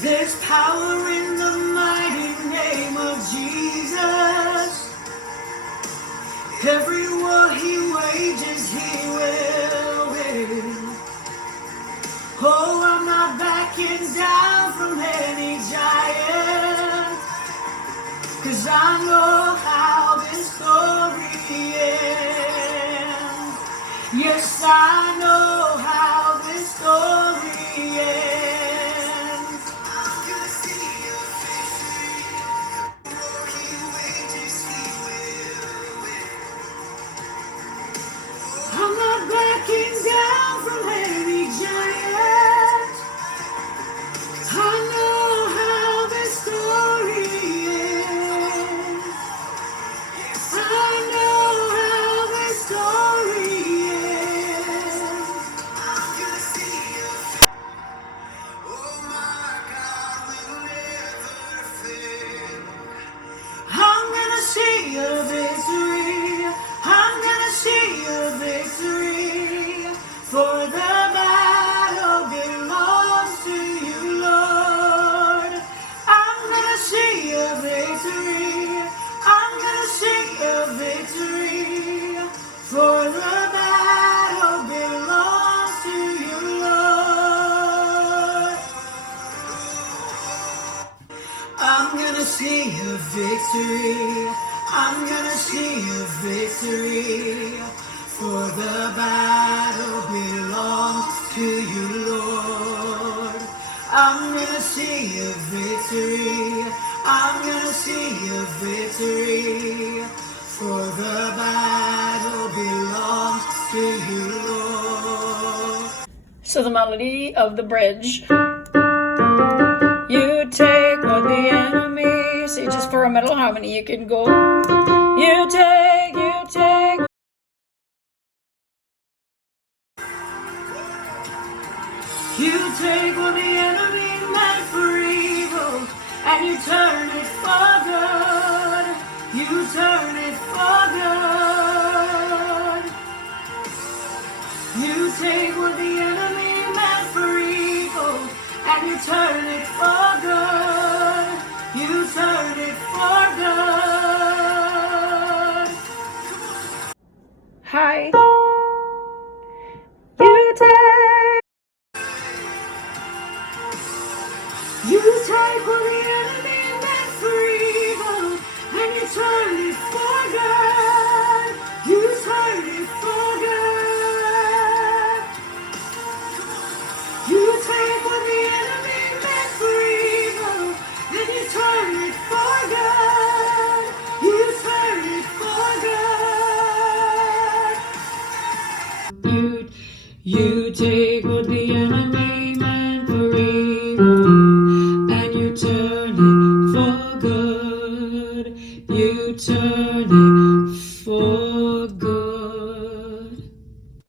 There's power in the mighty name of Jesus. Every war he wages, he will win. Oh, I'm not backing down from any giant, 'cause I know how this story ends. Yes, I know how this story ends. I'm gonna see your victory. War he wages, he will win. I'm not backing down from any giant. I know how this story ends. I know how this story ends. I'm gonna see you. Oh my God will never fail. I'm gonna see a victory. I'm gonna see a victory. For the battle belongs to you, Lord. I'm gonna see a victory. I'm gonna see a victory. For the battle belongs to you, Lord. I'm gonna see a victory. I'm gonna see a victory. For the battle belongs to you, Lord. I'm gonna see a victory. I'm gonna see a victory. For the battle belongs to you, Lord. So the melody of the bridge. You take what the enemy. See, just for a middle harmony, you can go. You take. You take what the enemy meant for evil, and you turn it for good. You turn it for good. You take what the enemy meant for evil, and you turn it for good. You turn it for good. Hi. You take. You take what the enemy meant for evil, and you turn it for good. You turn it for good. You take what the enemy meant for evil, and you turn it for good. You turn it for good. You take what the enemy meant for evil, and you turn it for good. You turn